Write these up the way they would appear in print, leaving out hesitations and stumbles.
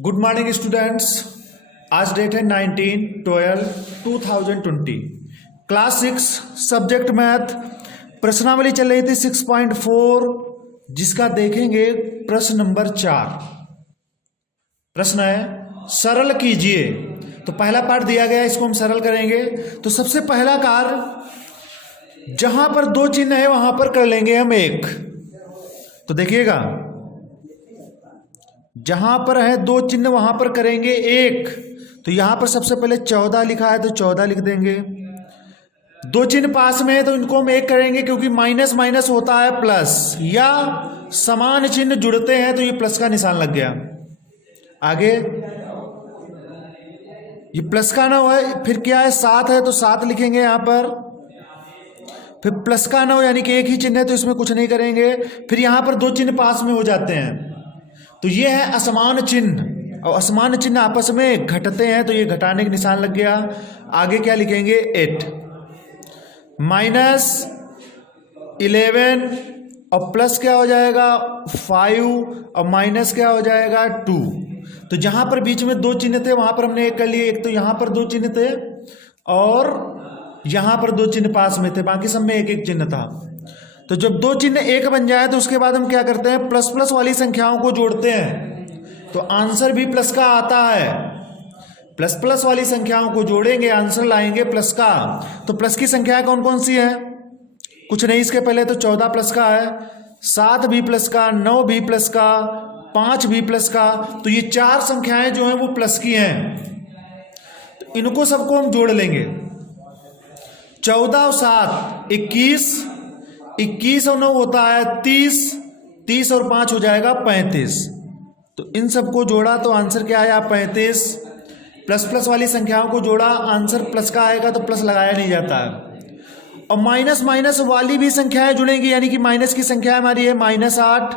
Good morning students. आज date है 19/12/2020। Class 6 subject math प्रश्नावली चल रही थी 6.4, जिसका देखेंगे प्रश्न नंबर 4। प्रश्न है सरल कीजिए। तो पहला पार्ट दिया गया, इसको हम सरल करेंगे। तो सबसे पहला कार्य, जहां पर दो चिन्ह है वहां पर कर लेंगे हम एक। तो देखिएगा, जहां पर है दो चिन्ह वहां पर करेंगे एक। तो यहां पर सबसे पहले 14 लिखा है तो 14 लिख देंगे। दो चिन्ह पास में है तो इनको हम एक करेंगे, क्योंकि माइनस माइनस होता है प्लस, या समान चिन्ह जुड़ते हैं तो ये प्लस का निशान लग गया। आगे ये प्लस का ना हो, फिर क्या है 7 है तो 7 लिखेंगे यहां पर। फिर प्लस का ना हो, यानी कि एक ही चिन्ह है तो इसमें कुछ नहीं करेंगे। फिर यहां पर दो चिन्ह पास में हो जाते हैं तो ये है असमान चिन्ह, और असमान चिन्ह आपस में घटते हैं तो ये घटाने का निशान लग गया। आगे क्या लिखेंगे 8 -11 और प्लस क्या हो जाएगा 5 और माइनस क्या हो जाएगा 2। तो जहां पर बीच में दो चिन्ह थे वहां पर हमने एक कर लिए। एक तो यहां पर दो चिन्ह थे और यहां पर दो चिन्ह पास में थे, बाकी सब में एक एक चिन्ह था। तो जब दो चिन्ह एक बन जाए तो उसके बाद हम क्या करते हैं, प्लस प्लस वाली संख्याओं को जोड़ते हैं तो आंसर भी प्लस का आता है। प्लस प्लस वाली संख्याओं को जोड़ेंगे, आंसर लाएंगे प्लस का। तो प्लस की संख्याएं कौन कौन सी है, कुछ नहीं। इसके पहले तो 14 प्लस का है, 7 भी प्लस का, 9 भी प्लस का, 5 भी प्लस का। तो ये 4 संख्याएं जो हैं वो प्लस की हैं। तो इनको सबको हम जोड़ लेंगे। 14 और 7 21, 21 और 9 होता है 30, 30 और 5 हो जाएगा 35। तो इन सबको जोड़ा तो आंसर क्या आया 35। प्लस प्लस वाली संख्याओं को जोड़ा, आंसर प्लस का आएगा तो प्लस लगाया नहीं जाता है। और माइनस माइनस वाली भी संख्याएं जुड़ेंगी, यानी कि माइनस की संख्या हमारी है -8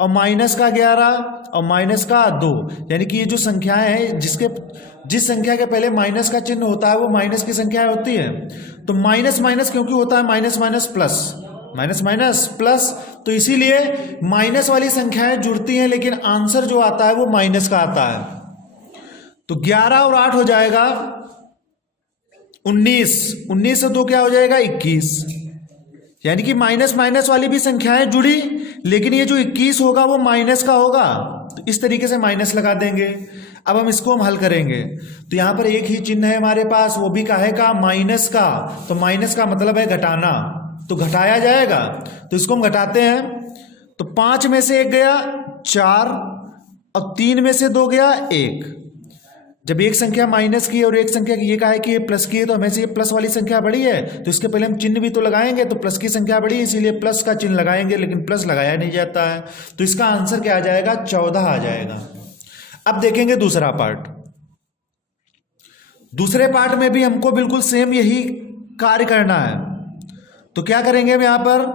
और माइनस का 11 और माइनस का 2। यानी कि ये जो संख्याएं हैं जिस संख्या के पहले माइनस का चिन्ह होता है वो माइनस की संख्या होती है। तो माइनस माइनस क्योंकि होता है minus minus plus, minus minus plus, तो इसीलिए माइनस वाली संख्याएं जुड़ती हैं, लेकिन आंसर जो आता है वो माइनस का आता है। तो 11 और 8 हो जाएगा 19, 19 से 2 क्या हो जाएगा 21। यानी कि माइनस माइनस वाली भी संख्याएं जुड़ी, लेकिन ये जो 21 होगा वो माइनस का होगा। तो इस तरीके से माइनस लगा देंगे। अब हम इसको हम हल करेंगे। तो यहां पर एक ही चिन्ह है हमारे पास, वो भी काहे का, माइनस का। तो माइनस का मतलब है घटाना, तो घटाया जाएगा। तो इसको हम घटाते हैं। तो 5 में से 1 गया 4 और 3 में से 2 गया 1। जब एक संख्या माइनस की और एक संख्या की ये कहा है कि ये प्लस की है, तो हमें से ये प्लस वाली संख्या बड़ी है तो इसके पहले हम चिन्ह भी तो लगाएंगे। तो प्लस की संख्या बड़ी है इसीलिए प्लस का चिन्ह लगाएंगे, लेकिन प्लस लगाया नहीं जाता है। तो इसका आंसर क्या आ जाएगा 14 आ जाएगा। अब देखेंगे दूसरा पार्ट। दूसरे पार्ट में भी हमको बिल्कुल सेम यही कार्य करना है। तो क्या करेंगे हम यहां पर,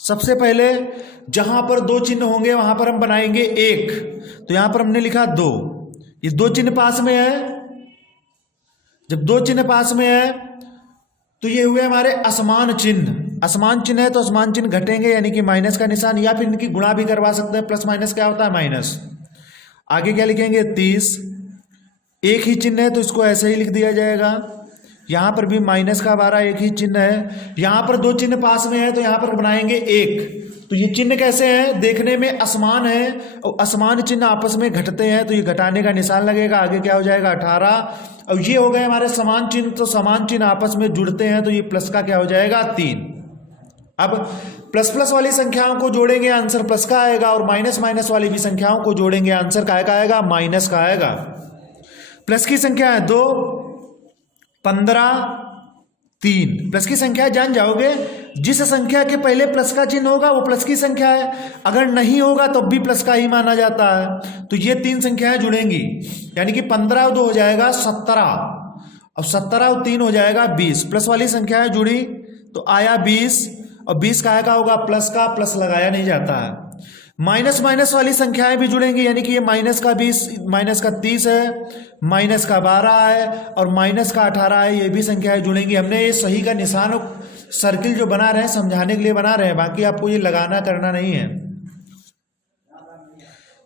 सबसे पहले जहां पर दो चिन्ह होंगे वहां पर हम बनाएंगे एक। तो यहां पर हमने लिखा 2, ये दो चिन्ह पास में है। जब दो चिन्ह पास में है तो ये हुए हमारे असमान चिन्ह। असमान चिन्ह है तो असमान चिन्ह घटेंगे, यानी कि माइनस का निशान, या फिर इनकी गुणा भी करवा सकते हैं। प्लस माइनस क्या होता है माइनस। आगे क्या लिखेंगे 30, एक ही चिन्ह है तो इसको ऐसे ही लिख दिया जाएगा। यहां पर भी माइनस का 12 एक ही चिन्ह है। यहां पर दो चिन्ह पास में है तो यहां पर बनाएंगे एक। तो ये चिन्ह कैसे हैं, देखने में असमान है और असमान चिन्ह आपस में घटते हैं तो ये घटाने का निशान लगेगा। आगे क्या हो जाएगा 18, और ये हो गए हमारे समान चिन्ह। तो समान चिन्ह आपस में जुड़ते हैं तो ये प्लस का क्या हो जाएगा 3। अब प्लस प्लस वाली संख्याओं को जोड़ेंगे, आंसर प्लस का आएगा, और माइनस माइनस वाली भी संख्याओं को जोड़ेंगे, आंसर का आएगा माइनस का आएगा। प्लस की संख्या है 2, 15, 3। प्लस की संख्या जान जाओगे, जिस संख्या के पहले प्लस का चिन्ह होगा वो प्लस की संख्या है, अगर नहीं होगा तब भी प्लस का ही माना जाता है। तो ये 3 संख्याएं जुड़ेंगी, यानी कि 15 और 2 हो जाएगा 17, अब 17 और 3 हो जाएगा 20। प्लस वाली संख्याएं जुड़ी तो आया 20, और 20 काहे का होगा प्लस का, प्लस लगाया नहीं जाता है। माइनस माइनस वाली संख्याएं भी जुड़ेंगी, यानी कि ये माइनस का 20, माइनस का 30 है, माइनस का 12 है और माइनस का 18 है। ये भी संख्याएं जुड़ेंगी। हमने ये सही का निशान सर्किल जो बना रहे हैं समझाने के लिए बना रहे हैं, बाकी आपको ये लगाना करना नहीं है।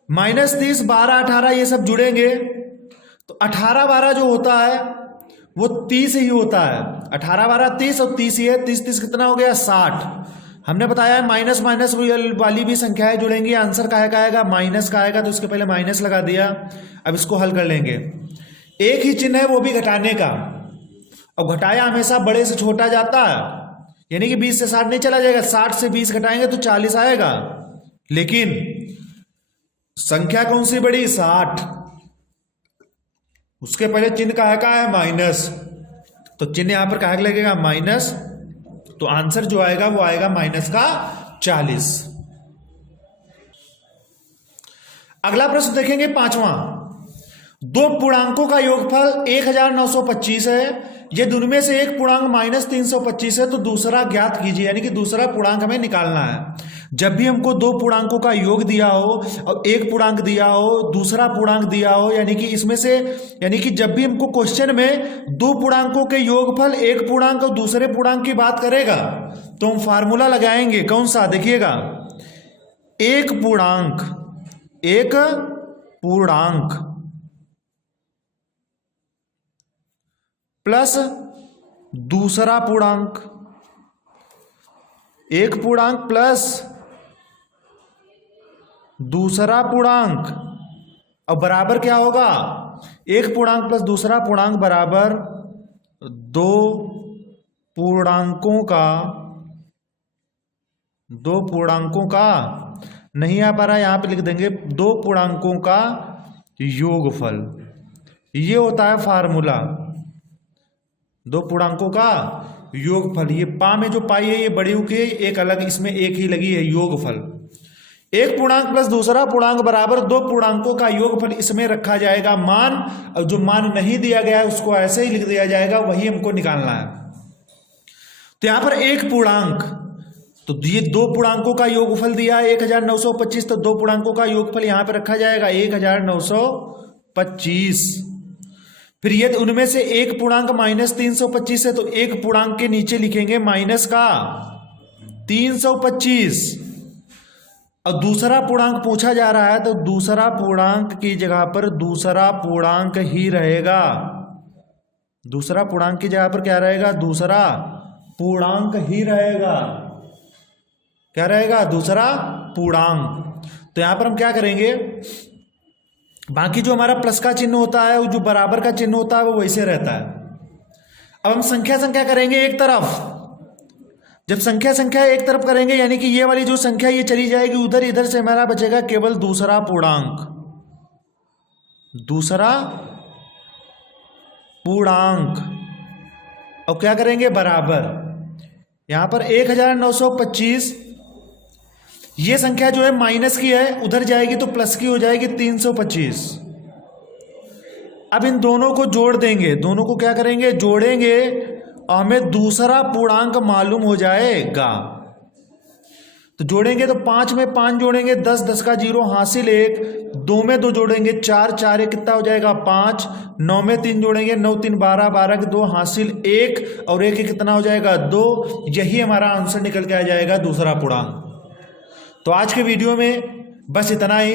-30, 12, 18 ये सब जुड़ेंगे तो 18, 12 जो होता है वो 30 ही होता है। 18, 12 30 और 30 ही है। 30, 30 कितना हो गया 60। हमने बताया है माइनस माइनस वाली भी संख्याएं जुड़ेंगी। आंसर काहे का आएगा, माइनस का आएगा, तो इसके पहले माइनस लगा दिया। अब इसको हल कर लेंगे। एक ही चिन्ह है वो भी घटाने का, और घटाया हमेशा बड़े से छोटा जाता है, यानी कि 20 से 60 नहीं चला जाएगा। 60 से 20 घटाएंगे तो 40 आएगा, लेकिन संख्या कौन सी बड़ी, 60। उसके पहले चिन्ह का है माइनस, तो चिन्ह यहां पर काहे लगेगा, माइनस। तो आंसर जो आएगा वो आएगा माइनस का 40। अगला प्रश्न देखेंगे 5वां। दो पूर्णांकों का योगफल 1925 है। यदि उनमें से एक पूर्णांक -325 है तो दूसरा ज्ञात कीजिए, यानी कि दूसरा पूर्णांक हमें निकालना है। जब भी हमको दो पूर्णांकों का योग दिया हो और एक पूर्णांक दिया हो, दूसरा पूर्णांक दिया हो, यानी कि इसमें से, यानी कि जब भी हमको क्वेश्चन में दो पूर्णांकों के योगफल, एक पूर्णांक और दूसरे पूर्णांक की बात करेगा तो हम फार्मूला लगाएंगे। कौन सा, देखिएगा, एक पूर्णांक प्लस दूसरा पूर्णांक, एक पूर्णांक प्लस दूसरा पूर्णांक, अब बराबर क्या होगा, एक पूर्णांक प्लस दूसरा पूर्णांक बराबर दो पूर्णांकों का नहीं आ पा रहा, यहां पे लिख देंगे दो पूर्णांकों का योगफल। ये होता है फार्मूला, दो पूर्णांकों का योगफल। ये पा में जो पाई है ये बड़ी होके एक अलग, इसमें एक ही लगी है, योगफल। एक पूर्णांक प्लस दूसरा पूर्णांक बराबर दो पूर्णांकों का योगफल, इसमें रखा जाएगा मान, और जो मान नहीं दिया गया है उसको ऐसे ही लिख दिया जाएगा, वही हमको निकालना है। तो यहां पर एक पूर्णांक, तो ये दो पूर्णांकों का योगफल दिया है 1925, तो दो पूर्णांकों का योगफल यहां पर रखा जाएगा 1925। फिर यदि उनमें से एक पूर्णांक -325 है तो एक पूर्णांक के नीचे लिखेंगे माइनस का 325, और दूसरा पूर्णांक पूछा जा रहा है तो दूसरा पूर्णांक की जगह पर दूसरा पूर्णांक ही रहेगा। दूसरा पूर्णांक की जगह पर क्या रहेगा, दूसरा पूर्णांक ही रहेगा। क्या रहेगा, दूसरा पूर्णांक। तो यहां पर हम क्या करेंगे, बाकी जो हमारा प्लस का चिन्ह होता है, जो बराबर का चिन्ह होता है वो वैसे रहता है। अब हम संख्या करेंगे एक तरफ। जब संख्या एक तरफ करेंगे, यानी कि ये वाली जो संख्या ये चली जाएगी उधर, इधर से हमारा बचेगा केवल दूसरा पूर्णांक। और क्या करेंगे, बराबर। यहां पर 1925, ये संख्या जो है माइनस की है, उधर जाएगी तो प्लस की हो जाएगी 325। अब इन दोनों को जोड़ देंगे, दोनों को क्या करेंगे, जोड़ेंगे, और हमें दूसरा पूर्णांक मालूम हो जाएगा। तो जोड़ेंगे तो 5 में 5 जोड़ेंगे 10, 10 का 0 हासिल 1, 2 में 2 जोड़ेंगे 4, 4 1 कितना हो जाएगा 5, 9 में 3 जोड़ेंगे 9 3 12, 12 के 2 हासिल 1, और 1 कितना हो जाएगा 2। यही हमारा आंसर निकल के आ जाएगा, दूसरा पूर्णांक। तो आज के वीडियो में बस इतना ही।